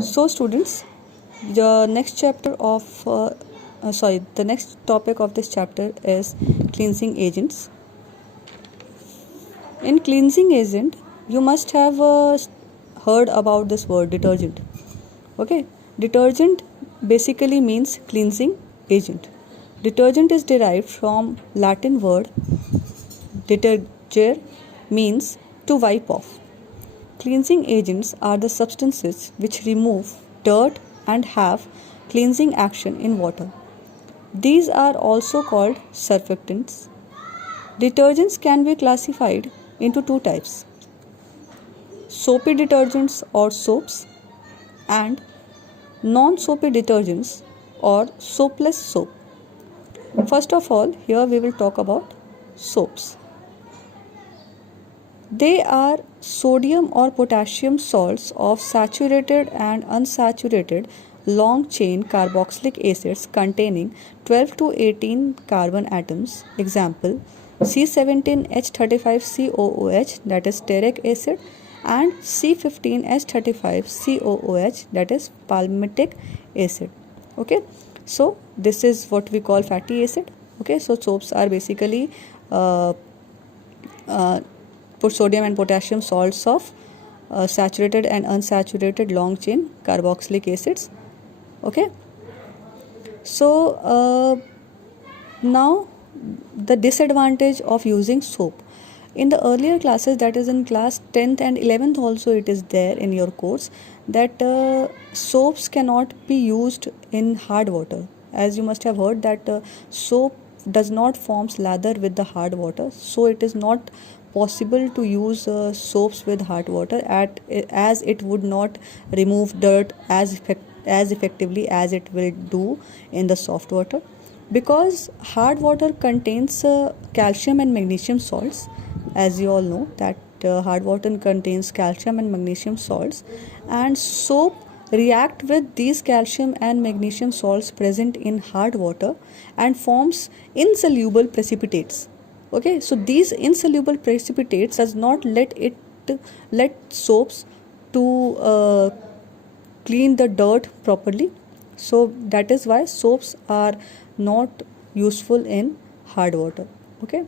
So students, the next the next topic of this chapter is cleansing agents. In cleansing agent, you must have heard about this word detergent. Okay, detergent basically means cleansing agent. Detergent is derived from Latin word detergere, means to wipe off. Cleansing agents are the substances which remove dirt and have cleansing action in water. These are also called surfactants. Detergents can be classified into two types: soapy detergents or soaps, and non soapy detergents or soapless soap. First of all, here we will talk about soaps. They are sodium or potassium salts of saturated and unsaturated long chain carboxylic acids containing 12 to 18 carbon atoms. Example: C17H35COOH, that is stearic acid, and C15H35COOH, that is palmitic acid. Okay, so this is what we call fatty acid. Okay, so soaps are basically sodium and potassium salts of saturated and unsaturated long chain carboxylic acids. Okay, so now the disadvantage of using soap. In the earlier classes, that is in class 10th and 11th also, it is there in your course that soaps cannot be used in hard water. As you must have heard that soap does not form lather with the hard water, so it is not possible to use soaps with hard water as it would not remove dirt as effectively as it will do in the soft water, because hard water contains calcium and magnesium salts. As you all know that hard water contains calcium and magnesium salts, and soap react with these calcium and magnesium salts present in hard water and forms insoluble precipitates. Okay, so these insoluble precipitates does not let soaps to clean the dirt properly. So that is why soaps are not useful in hard water. Okay.